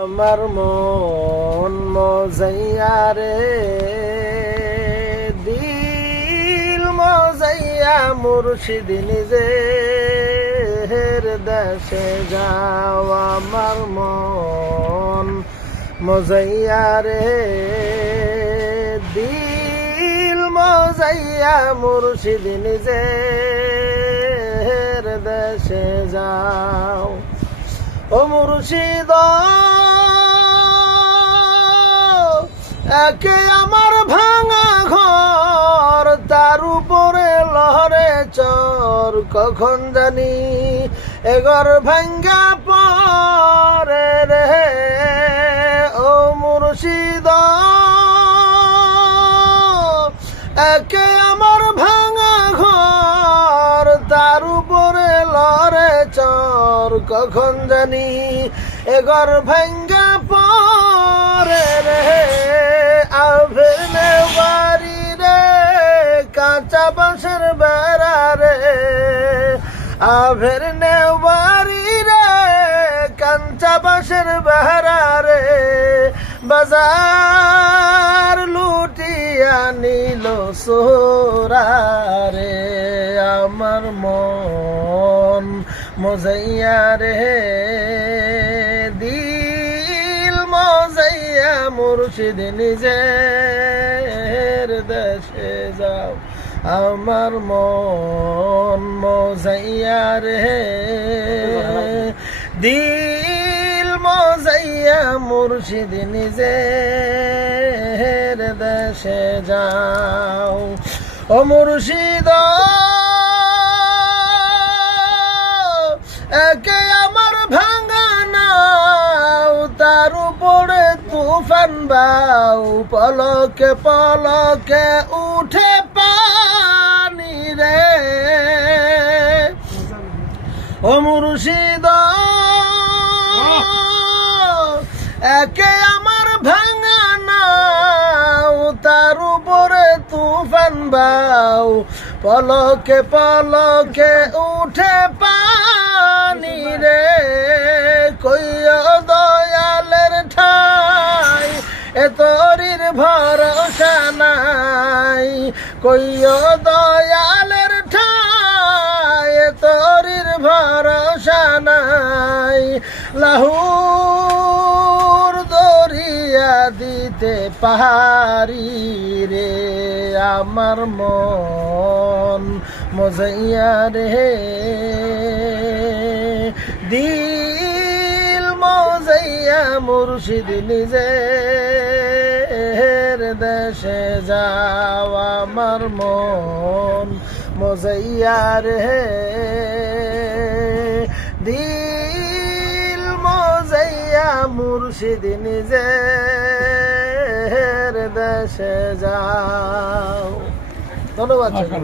আমার মন মজাইয়া রে, দিল মজাইয়া মুর্শিদ নিজে দেশে যাও, আমার মন মজাইয়া রে, দিল মজাইয়া মুর্শিদ নিজে দেশে যাও। ও মুর্শিদ একে আমার ভাঙা ঘর, তার উপরে লহরে চর, কখন জানি এগর ভাঙ্গা পরে রে? ও মুর্শিদ, একে আমার ভাঙা ঘর, তার উপরে লরে চর, কখন জানি এগর ভাঙ্গা পরে রে? আভের বাড়ি রে কাঁচা বাঁশের বেড়া রে। বাজার লুটিয়া নিল সোরারে আমার মন মজাইয়া রে। দিল মজাইয়া মুর্শিদ নিজের দেশে যাও। আমার মন মজাইয়া রে। দিল মজাইয়া মুর্শিদ নিজের দেশে যাও। ও মুর্শিদ, একে আমার ভাঙা নাও, তার উপরে তুফান বাউ পলকে পলকে উঠে পানি বাউ পলকে পলকে উঠে পানি রে কইয় দয়ালের ঠাই, এ তরির ভরসা নাই। কইয় দয়ালের ঠাই, এ তরির ভরসা নাই। লাহুর দিতে পারি রে, আমার মন মজাইয়া রে। দিল মজাইয়া মুর্শিদ নিজে দেশে যাও, আমার মন মজাইয়া রে। দিল মজাইয়া মুর্শিদ নিজে দেশে যাও। ধন্যবাদ